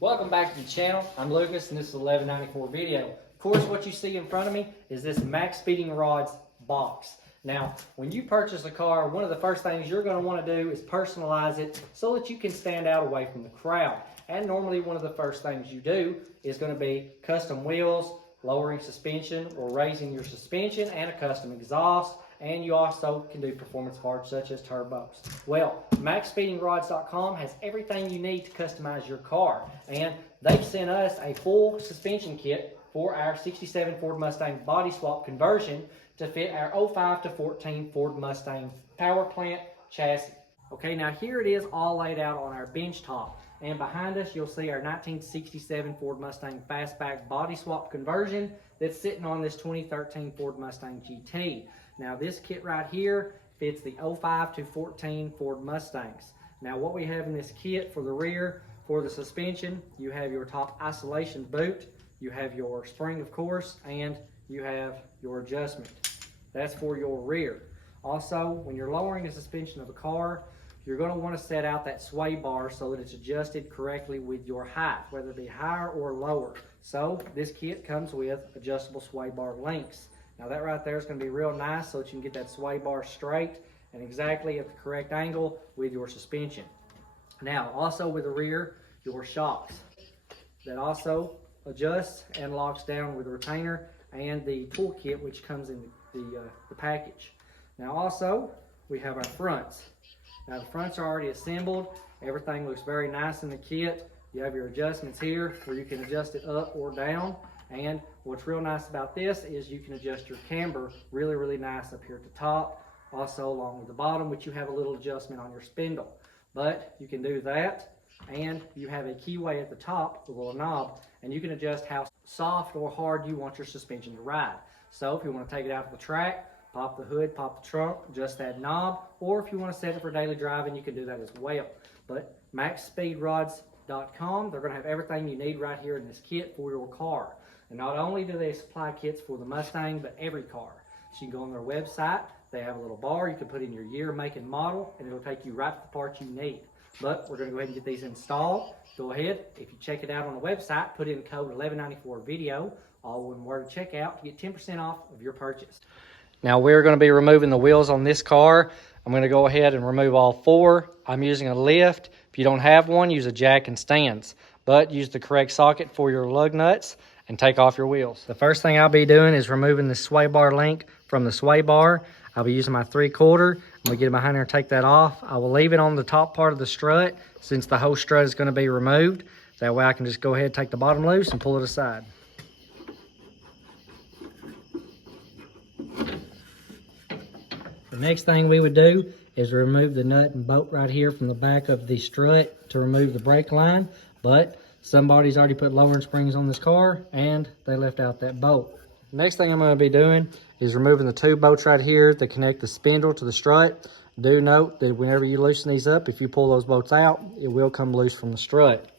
Welcome back to the channel. I'm Lucas and this is 1194 video. Of course, what you see in front of me is this MAXSPEEDINGRODS box. Now, when you purchase a car, one of the first things you're going to want to do is personalize it so that you can stand out away from the crowd. And normally one of the first things you do is going to be custom wheels, lowering suspension or raising your suspension, and a custom exhaust. And you also can do performance parts such as turbos. Well, MAXSPEEDINGRODS.com has everything you need to customize your car. And they've sent us a full suspension kit for our 67 Ford Mustang Bodyswap conversion to fit our 05 to 14 Ford Mustang power plant chassis. Okay, now here it is all laid out on our bench top. And behind us, you'll see our 1967 Ford Mustang Fastback Bodyswap conversion that's sitting on this 2013 Ford Mustang GT. Now this kit right here fits the 05 to 14 Ford Mustangs. Now what we have in this kit for the rear, for the suspension, you have your top isolation boot, you have your spring of course, and you have your adjustment. That's for your rear. Also, when you're lowering the suspension of a car, you're going to want to set out that sway bar so that it's adjusted correctly with your height, whether it be higher or lower. So this kit comes with adjustable sway bar links. Now that right there is going to be real nice so that you can get that sway bar straight and exactly at the correct angle with your suspension. Now also with the rear, your shocks. That also adjusts and locks down with the retainer and the toolkit which comes in the package. Now also we have our fronts. Now the fronts are already assembled. Everything looks very nice in the kit. You have your adjustments here where you can adjust it up or down. And what's real nice about this is you can adjust your camber really nice up here at the top. Also along with the bottom, which you have a little adjustment on your spindle. But you can do that, and you have a keyway at the top, the little knob, and you can adjust how soft or hard you want your suspension to ride. So if you want to take it out to the track, pop the hood, pop the trunk, adjust that knob, or if you want to set it for daily driving, you can do that as well. But MAXSPEEDINGRODS.com, they're going to have everything you need right here in this kit for your car. And not only do they supply kits for the Mustang, but every car. So you can go on their website, they have a little bar, you can put in your year, make, and model, and it'll take you right to the parts you need. But we're going to go ahead and get these installed. Go ahead, if you check it out on the website, put in code 1194video, all one word, checkout, to get 10% off of your purchase. Now we're going to be removing the wheels on this car. I'm going to go ahead and remove all four. I'm using a lift. If you don't have one, use a jack and stands. But use the correct socket for your lug nuts and take off your wheels. The first thing I'll be doing is removing the sway bar link from the sway bar. I'll be using my 3/4. I'm gonna get it behind there and take that off. I will leave it on the top part of the strut since the whole strut is gonna be removed. That way I can just go ahead and take the bottom loose and pull it aside. The next thing we would do is remove the nut and bolt right here from the back of the strut to remove the brake line, but somebody's already put lowering springs on this car and they left out that bolt. Next thing I'm going to be doing is removing the two bolts right here that connect the spindle to the strut. Do note that whenever you loosen these up, if you pull those bolts out, it will come loose from the strut.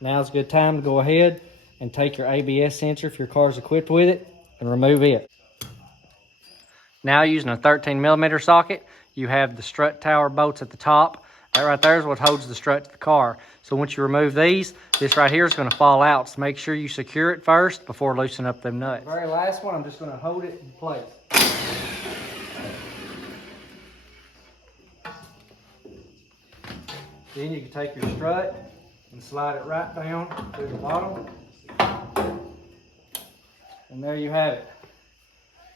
Now's a good time to go ahead and take your ABS sensor, if your car is equipped with it, and remove it. Now using a 13mm socket, you have the strut tower bolts at the top. That right there is what holds the strut to the car. So once you remove these, this right here is going to fall out. So make sure you secure it first before loosening up them nuts. The very last one, I'm just going to hold it in place. Then you can take your strut and slide it right down to the bottom. And there you have it.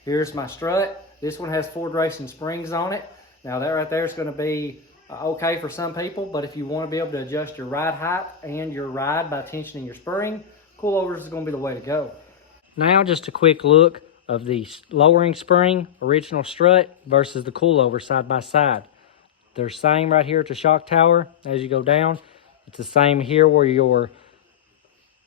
Here's my strut. This one has Ford Racing springs on it. Now that right there is going to be okay for some people, but if you want to be able to adjust your ride height and your ride by tensioning your spring, coilovers is going to be the way to go. Now just a quick look of the lowering spring, original strut versus the coilover side by side. They're same right here at the shock tower as you go down. It's the same here where your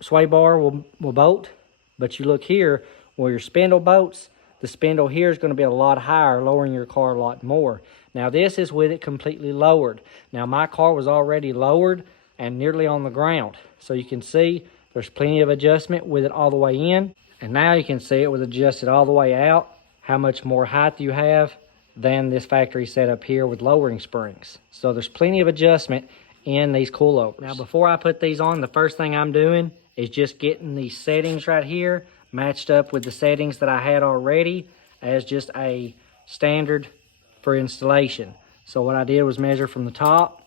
sway bar will bolt, but you look here where your spindle bolts, the spindle here is going to be a lot higher, lowering your car a lot more. Now this is with it completely lowered. Now my car was already lowered and nearly on the ground. So you can see There's plenty of adjustment with it all the way in. And now you can see it was adjusted all the way out, how much more height you have than this factory setup here with lowering springs. So there's plenty of adjustment in these coilovers. Now before I put these on, the first thing I'm doing is just getting these settings right here matched up with the settings that I had already as just a standard for installation. So what I did was measure from the top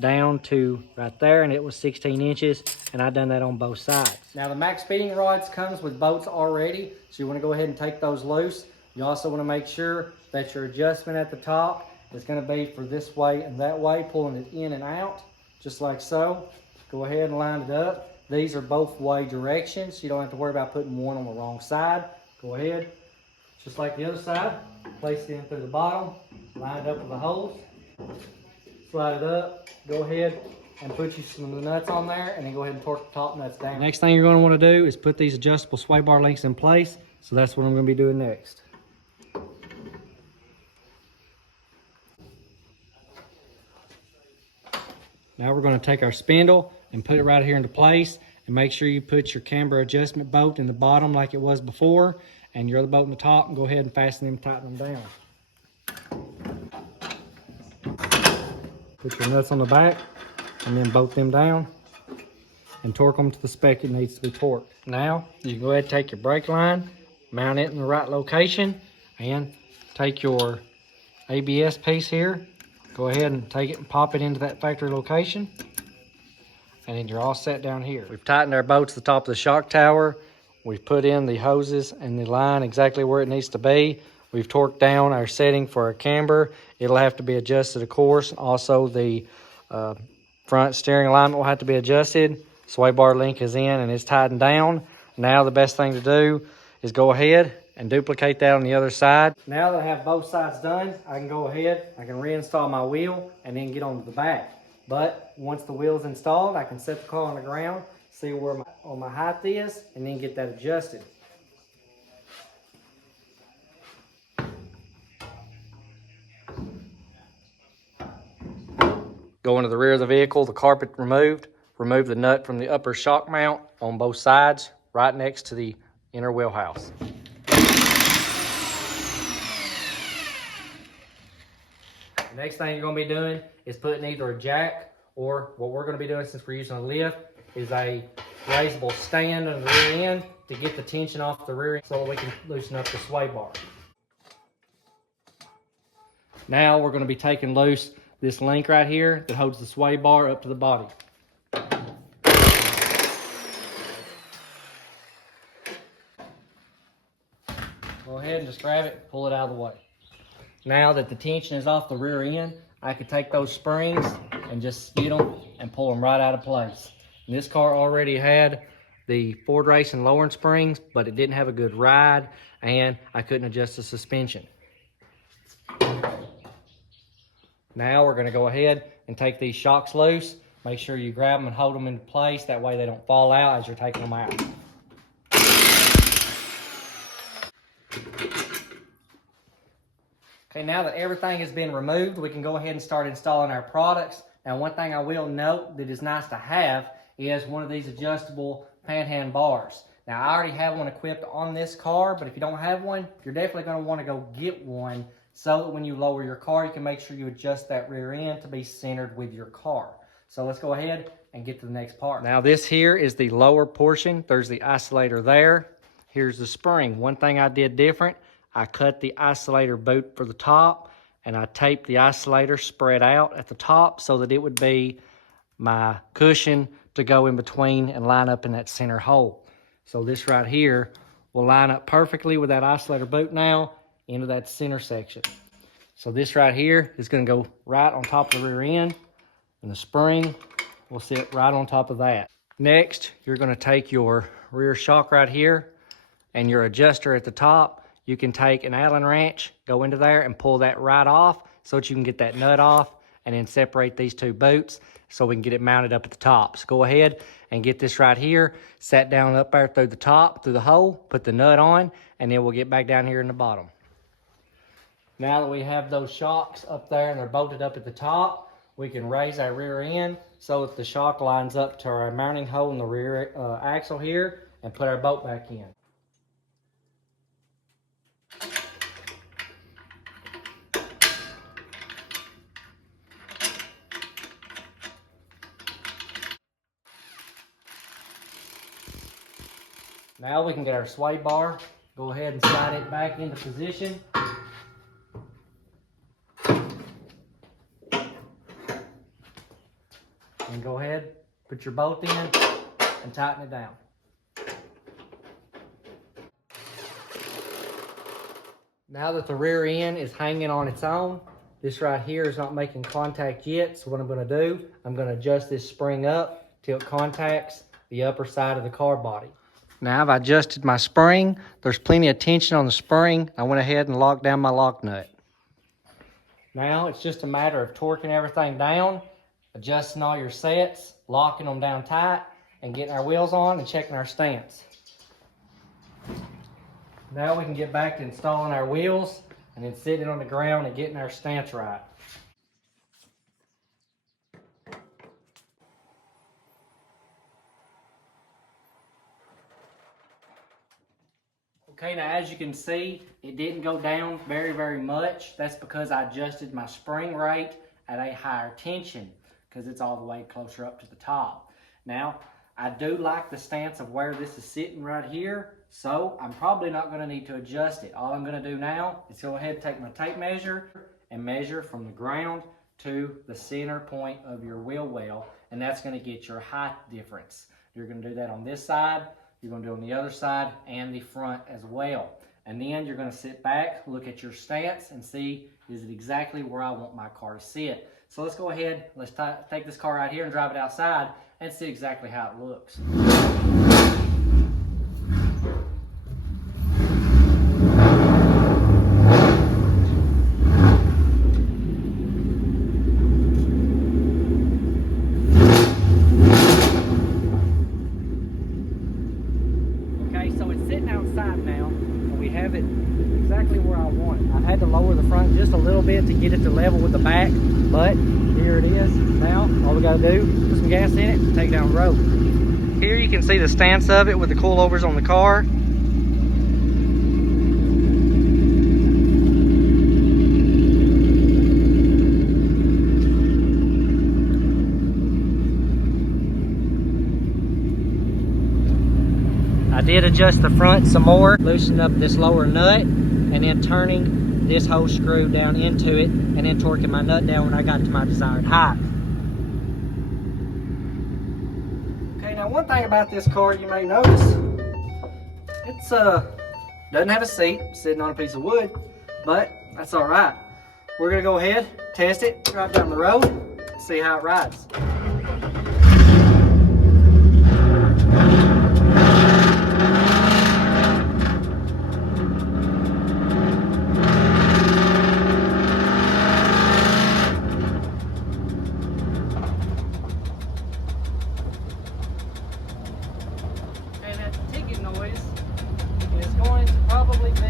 down to right there, and it was 16 inches, and I've done that on both sides. Now the max speeding rods comes with bolts already, so you want to go ahead and take those loose. You also want to make sure that your adjustment at the top is going to be for this way and that way, pulling it in and out, just like so. Go ahead and line it up. These are both way directions, so you don't have to worry about putting one on the wrong side. Go ahead, just like the other side, place it in through the bottom, line it up with the holes, slide it up, go ahead and put you some of the nuts on there, and then go ahead and torque the top nuts down. Next thing you're going to want to do is put these adjustable sway bar links in place, so that's what I'm going to be doing next. Now we're going to take our spindle and put it right here into place, and make sure you put your camber adjustment bolt in the bottom like it was before, and your other bolt in the top, and go ahead and fasten them, tighten them down. Put your nuts on the back and then bolt them down and torque them to the spec it needs to be torqued. Now you can go ahead and take your brake line, mount it in the right location, and take your ABS piece here, go ahead and take it and pop it into that factory location, and then you're all set down here. We've tightened our bolts to the top of the shock tower. We've put in the hoses and the line exactly where it needs to be. We've torqued down our setting for our camber. It'll have to be adjusted, of course. Also, the front steering alignment will have to be adjusted. Sway bar link is in and it's tightened down. Now the best thing to do is go ahead and duplicate that on the other side. Now that I have both sides done, I can go ahead, I can reinstall my wheel and then get onto the back. But once the wheel is installed, I can set the car on the ground, see where my height is, and then get that adjusted. Go into the rear of the vehicle, the carpet removed, remove the nut from the upper shock mount on both sides, right next to the inner wheelhouse. The next thing you're going to be doing is putting either a jack, or what we're going to be doing since we're using a lift is a raisable stand on the rear end to get the tension off the rear end so that we can loosen up the sway bar. Now we're going to be taking loose this link right here that holds the sway bar up to the body. Go ahead and just grab it, pull it out of the way. Now that the tension is off the rear end, I could take those springs and just skid them and pull them right out of place. And this car already had the Ford Racing lowering springs, but it didn't have a good ride, and I couldn't adjust the suspension. Now we're going to go ahead and take these shocks loose. Make sure you grab them and hold them into place. That way they don't fall out as you're taking them out. Okay, now that everything has been removed, we can go ahead and start installing our products. Now, one thing I will note that is nice to have is one of these adjustable panhand bars. Now, I already have one equipped on this car, but if you don't have one, you're definitely going to want to go get one so that when you lower your car, you can make sure you adjust that rear end to be centered with your car. So let's go ahead and get to the next part. Now, this here is the lower portion. There's the isolator there. Here's the spring. One thing I did different, I cut the isolator boot for the top, and I taped the isolator spread out at the top so that it would be my cushion to go in between and line up in that center hole. So this right here will line up perfectly with that isolator boot now into that center section. So this right here is going to go right on top of the rear end, and the spring will sit right on top of that. Next, you're going to take your rear shock right here and your adjuster at the top. You can take an Allen wrench, go into there and pull that right off so that you can get that nut off, and then separate these two boots so we can get it mounted up at the top. So go ahead and get this right here, set down up there through the top, through the hole, put the nut on, and then we'll get back down here in the bottom. Now that we have those shocks up there and they're bolted up at the top, we can raise our rear end so that the shock lines up to our mounting hole in the rear axle here, and put our bolt back in. Now we can get our sway bar, go ahead and slide it back into position. And go ahead, put your bolt in and tighten it down. Now that the rear end is hanging on its own, this right here is not making contact yet. So what I'm going to do, I'm going to adjust this spring up till it contacts the upper side of the car body. Now I've adjusted my spring. There's plenty of tension on the spring. I went ahead and locked down my lock nut. Now it's just a matter of torquing everything down, adjusting all your sets, locking them down tight, and getting our wheels on and checking our stance. Now we can get back to installing our wheels and then sitting on the ground and getting our stance right. Okay, now as you can see, it didn't go down very much. That's because I adjusted my spring rate at a higher tension because it's all the way closer up to the top. Now, I do like the stance of where this is sitting right here, so I'm probably not going to need to adjust it. All I'm going to do now is go ahead and take my tape measure and measure from the ground to the center point of your wheel well, and that's going to get your height difference. You're going to do that on this side, you're going to do it on the other side and the front as well. And then you're going to sit back, look at your stance, and see, is it exactly where I want my car to sit? So let's go ahead, let's take this car right here and drive it outside and see exactly how it looks. Okay, so it's sitting outside now, and we have it exactly where I want it. I've had to lower the front just a little bit to get it to level with the back, but here it is. Now, all we gotta do is put some gas in it and take it down the road. Here you can see the stance of it with the coilovers on the car. I did adjust the front some more, loosening up this lower nut, and then turning this whole screw down into it, and then torquing my nut down when I got to my desired height. Okay, now one thing about this car you may notice, it's doesn't have a seat, sitting on a piece of wood, but that's all right. We're gonna go ahead, test it, drive down the road, see how it rides. Noise is going to probably be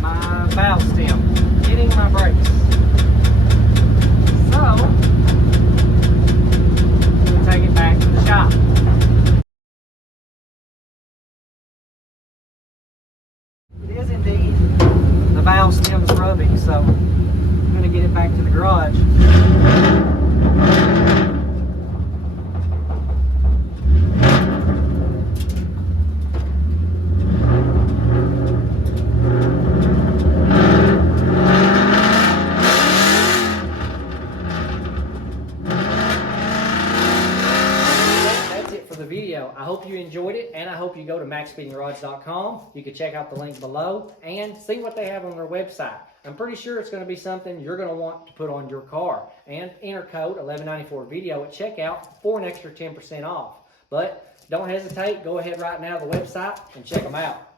my valve stem hitting my brakes. So we'll take it back to the shop. It is indeed the valve stem's rubbing, so I'm going to get it back to the garage. Video. I hope you enjoyed it, and I hope you go to MAXSPEEDINGRODS.com. You can check out the link below and see what they have on their website. I'm pretty sure it's going to be something you're going to want to put on your car. And enter code 1194 video at checkout for an extra 10% off. But don't hesitate. Go ahead right now to the website and check them out.